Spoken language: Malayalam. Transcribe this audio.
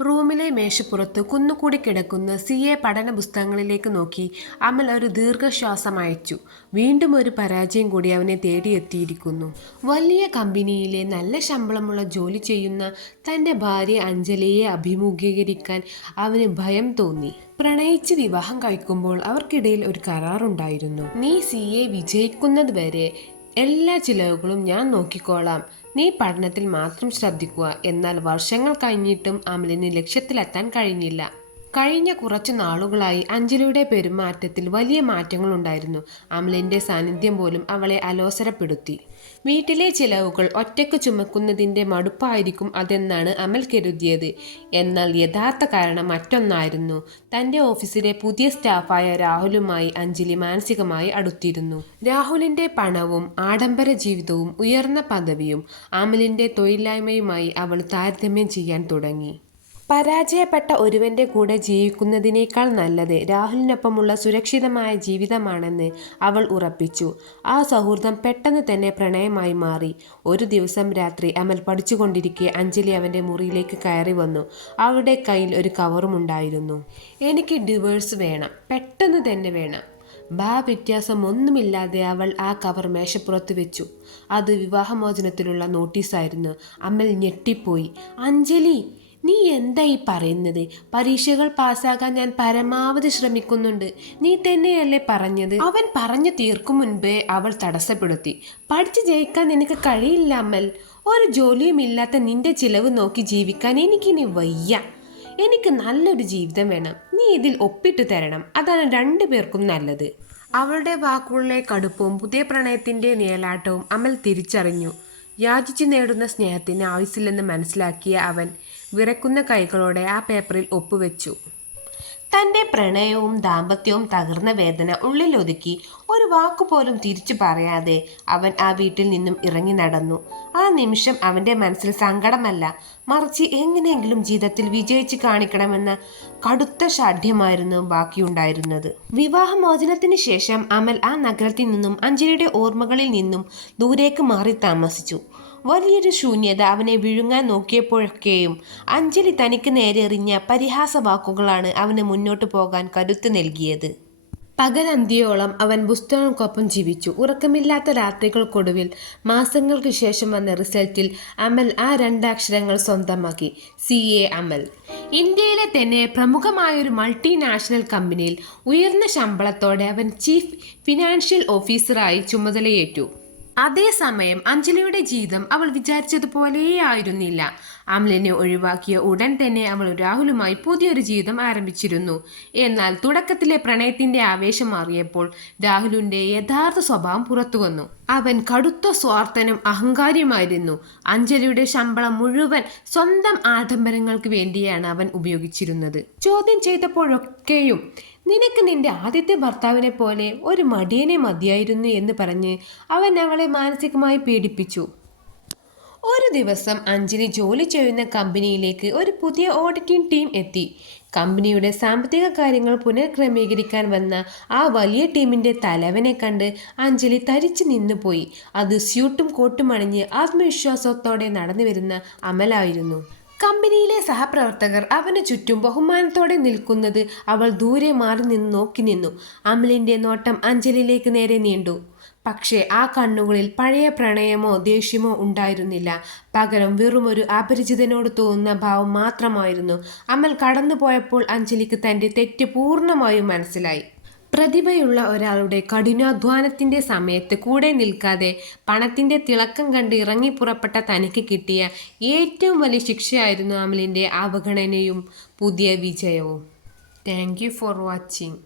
റൂമിലെ മേശപ്പുറത്ത് കുന്നുകൂടി കിടക്കുന്ന CA പഠന പുസ്തകങ്ങളിലേക്ക് നോക്കി അമൽ ഒരു ദീർഘശ്വാസം അയച്ചു. വീണ്ടും ഒരു പരാജയം കൂടി അവനെ തേടിയെത്തിയിരിക്കുന്നു. വലിയ കമ്പനിയിലെ നല്ല ശമ്പളമുള്ള ജോലി ചെയ്യുന്ന തൻ്റെ ഭാര്യ അഞ്ജലിയെ അഭിമുഖീകരിക്കാൻ അവന് ഭയം തോന്നി. പ്രണയിച്ച് വിവാഹം കഴിക്കുമ്പോൾ അവർക്കിടയിൽ ഒരു കരാറുണ്ടായിരുന്നു. നീ CA വിജയിക്കുന്നത് വരെ എല്ലാ ചിലവുകളും ഞാൻ നോക്കിക്കോളാം. നീ പഠനത്തിൽ മാത്രം ശ്രദ്ധിക്കുക. എന്നാൽ വർഷങ്ങൾ കഴിഞ്ഞിട്ടും അമലിന് ലക്ഷ്യത്തിലെത്താൻ കഴിഞ്ഞില്ല. കഴിഞ്ഞ കുറച്ചു നാളുകളായി അഞ്ജലിയുടെ പെരുമാറ്റത്തിൽ വലിയ മാറ്റങ്ങളുണ്ടായിരുന്നു. അമലിൻ്റെ സാന്നിധ്യം പോലും അവളെ അലോസരപ്പെടുത്തി. വീട്ടിലെ ചിലവുകൾ ഒറ്റയ്ക്ക് ചുമക്കുന്നതിൻ്റെ മടുപ്പായിരിക്കും അതെന്നാണ് അമൽ കരുതിയത്. എന്നാൽ യഥാർത്ഥ കാരണം മറ്റൊന്നായിരുന്നു. തൻ്റെ ഓഫീസിലെ പുതിയ സ്റ്റാഫായ രാഹുലുമായി അഞ്ജലി മാനസികമായി അടുത്തിരുന്നു. രാഹുലിൻ്റെ പണവും ആഡംബര ജീവിതവും ഉയർന്ന പദവിയും അമലിൻ്റെ തൊഴിലില്ലായ്മയുമായി അവൾ താരതമ്യം ചെയ്യാൻ തുടങ്ങി. പരാജയപ്പെട്ട ഒരുവൻ്റെ കൂടെ ജീവിക്കുന്നതിനേക്കാൾ നല്ലത് രാഹുലിനൊപ്പമുള്ള സുരക്ഷിതമായ ജീവിതമാണെന്ന് അവൾ ഉറപ്പിച്ചു. ആ സൗഹൃദം പെട്ടെന്ന് തന്നെ പ്രണയമായി മാറി. ഒരു ദിവസം രാത്രി അമൽ പഠിച്ചുകൊണ്ടിരിക്കെ അഞ്ജലി അവൻ്റെ മുറിയിലേക്ക് കയറി വന്നു. അവളുടെ കയ്യിൽ ഒരു കവറുമുണ്ടായിരുന്നു. എനിക്ക് ഡിവോഴ്സ് വേണം, പെട്ടെന്ന് തന്നെ വേണം. വ്യത്യാസമൊന്നുമില്ലാതെ അവൾ ആ കവർ മേശപ്പുറത്ത് വെച്ചു. അത് വിവാഹമോചനത്തിനുള്ള നോട്ടീസായിരുന്നു. അമൽ ഞെട്ടിപ്പോയി. അഞ്ജലി, നീ എന്താ ഈ പറയുന്നത്? പരീക്ഷകൾ പാസ്സാകാൻ ഞാൻ പരമാവധി ശ്രമിക്കുന്നുണ്ട്. നീ തന്നെയല്ലേ പറഞ്ഞത്? അവൻ പറഞ്ഞു തീർക്കും മുൻപേ അവൾ തടസ്സപ്പെടുത്തി. പഠിച്ച് ജയിക്കാൻ നിനക്ക് കഴിയില്ല അമൽ. ഒരു ജോലിയുമില്ലാത്ത നിന്റെ ചിലവ് നോക്കി ജീവിക്കാൻ എനിക്കിനി വയ്യ. എനിക്ക് നല്ലൊരു ജീവിതം വേണം. നീ ഇതിൽ ഒപ്പിട്ടു തരണം. അതാണ് രണ്ടുപേർക്കും നല്ലത്. അവളുടെ വാക്കുകളിലെ കടുപ്പവും പുതിയ പ്രണയത്തിൻ്റെ നിഴലാട്ടവും അമൽ തിരിച്ചറിഞ്ഞു. യാചിച്ചു നേടുന്ന സ്നേഹത്തിന് ആയുസ്സില്ലെന്ന് മനസ്സിലാക്കിയ അവൻ വിറക്കുന്ന കൈകളോടെ ആ പേപ്പറിൽ ഒപ്പുവെച്ചു. തൻ്റെ പ്രണയവും ദാമ്പത്യവും തകർന്ന വേദന ഉള്ളിലൊതുക്കി ഒരു വാക്കുപോലും തിരിച്ചു പറയാതെ അവൻ ആ വീട്ടിൽ നിന്നും ഇറങ്ങി നടന്നു. ആ നിമിഷം അവൻ്റെ മനസ്സിൽ സങ്കടമല്ല, മറിച്ച് എങ്ങനെയെങ്കിലും ജീവിതത്തിൽ വിജയിച്ച് കാണിക്കണമെന്ന കടുത്ത ഷാഠ്യമായിരുന്നു ബാക്കിയുണ്ടായിരുന്നത്. വിവാഹമോചനത്തിന് ശേഷം അമൽ ആ നഗരത്തിൽ നിന്നും അഞ്ജലിയുടെ ഓർമ്മകളിൽ നിന്നും ദൂരേക്ക് മാറി താമസിച്ചു. വലിയൊരു ശൂന്യത അവനെ വിഴുങ്ങാൻ നോക്കിയപ്പോഴൊക്കെയും അഞ്ജലി തനിക്ക് നേരെ എറിഞ്ഞ പരിഹാസ വാക്കുകളാണ് അവന് മുന്നോട്ട് പോകാൻ കരുത്ത് നൽകിയത്. പകലന്തിയോളം അവൻ പുസ്തകങ്ങൾക്കൊപ്പം ജീവിച്ചു. ഉറക്കമില്ലാത്ത രാത്രികൾക്കൊടുവിൽ മാസങ്ങൾക്ക് ശേഷം വന്ന റിസൾട്ടിൽ അമൽ ആ രണ്ടക്ഷരങ്ങൾ സ്വന്തമാക്കി: CA അമൽ. ഇന്ത്യയിലെ തന്നെ പ്രമുഖമായൊരു മൾട്ടിനാഷണൽ കമ്പനിയിൽ ഉയർന്ന ശമ്പളത്തോടെ അവൻ ചീഫ് ഫിനാൻഷ്യൽ ഓഫീസറായി ചുമതലയേറ്റു. അതേസമയം അഞ്ജലിയുടെ ജീവിതം അവൾ വിചാരിച്ചതുപോലെ ആയിരുന്നില്ല. അമലിനെ ഒഴിവാക്കിയ ഉടൻ തന്നെ അവൾ രാഹുലുമായി പുതിയൊരു ജീവിതം ആരംഭിച്ചിരുന്നു. എന്നാൽ തുടക്കത്തിലെ പ്രണയത്തിന്റെ ആവേശം മാറിയപ്പോൾ രാഹുലിന്റെ യഥാർത്ഥ സ്വഭാവം പുറത്തു വന്നു. അവൻ കടുത്ത സ്വാർത്ഥനും അഹങ്കാരിയുമായിരുന്നു. അഞ്ജലിയുടെ ശമ്പളം മുഴുവൻ സ്വന്തം ആഡംബരങ്ങൾക്ക് വേണ്ടിയാണ് അവൻ ഉപയോഗിച്ചിരുന്നത്. ചോദ്യം ചെയ്തപ്പോഴൊക്കെയും നിനക്ക് നിന്റെ ആദ്യത്തെ ഭർത്താവിനെ പോലെ ഒരു മടിയനെ മതിയായിരുന്നു എന്ന് പറഞ്ഞ് അവൻ അവളെ മാനസികമായി പീഡിപ്പിച്ചു. ഒരു ദിവസം അഞ്ജലി ജോലി ചെയ്യുന്ന കമ്പനിയിലേക്ക് ഒരു പുതിയ ഓഡിറ്റിംഗ് ടീം എത്തി. കമ്പനിയുടെ സാമ്പത്തിക കാര്യങ്ങൾ പുനഃക്രമീകരിക്കാൻ വന്ന ആ വലിയ ടീമിൻ്റെ തലവനെ കണ്ട് അഞ്ജലി തരിച്ചു നിന്നുപോയി. അത് സ്യൂട്ടും കോട്ടും അണിഞ്ഞ് ആത്മവിശ്വാസത്തോടെ നടന്നു വരുന്ന അമലായിരുന്നു. കമ്പനിയിലെ സഹപ്രവർത്തകർ അവന് ചുറ്റും ബഹുമാനത്തോടെ നിൽക്കുന്നത് അവൾ ദൂരെ മാറി നിന്ന് നോക്കി നിന്നു. അമലിൻ്റെ നോട്ടം അഞ്ജലിയിലേക്ക് നേരെ നീണ്ടു. പക്ഷേ ആ കണ്ണുകളിൽ പഴയ പ്രണയമോ ദേഷ്യമോ ഉണ്ടായിരുന്നില്ല. പകരം വെറുമൊരു അപരിചിതനോട് തോന്നുന്ന ഭാവം മാത്രമായിരുന്നു. അമൽ കടന്നുപോയപ്പോൾ അഞ്ജലിക്ക് തൻ്റെ തെറ്റ് പൂർണ്ണമായും മനസ്സിലായി. പ്രതിഭയുള്ള ഒരാളുടെ കഠിനാധ്വാനത്തിൻ്റെ സമയത്ത് കൂടെ നിൽക്കാതെ പണത്തിൻ്റെ തിളക്കം കണ്ട് ഇറങ്ങി പുറപ്പെട്ട തനിക്ക് കിട്ടിയ ഏറ്റവും വലിയ ശിക്ഷയായിരുന്നു അമലിൻ്റെ അവഗണനയും പുതിയ വിജയവും. Thank you for watching.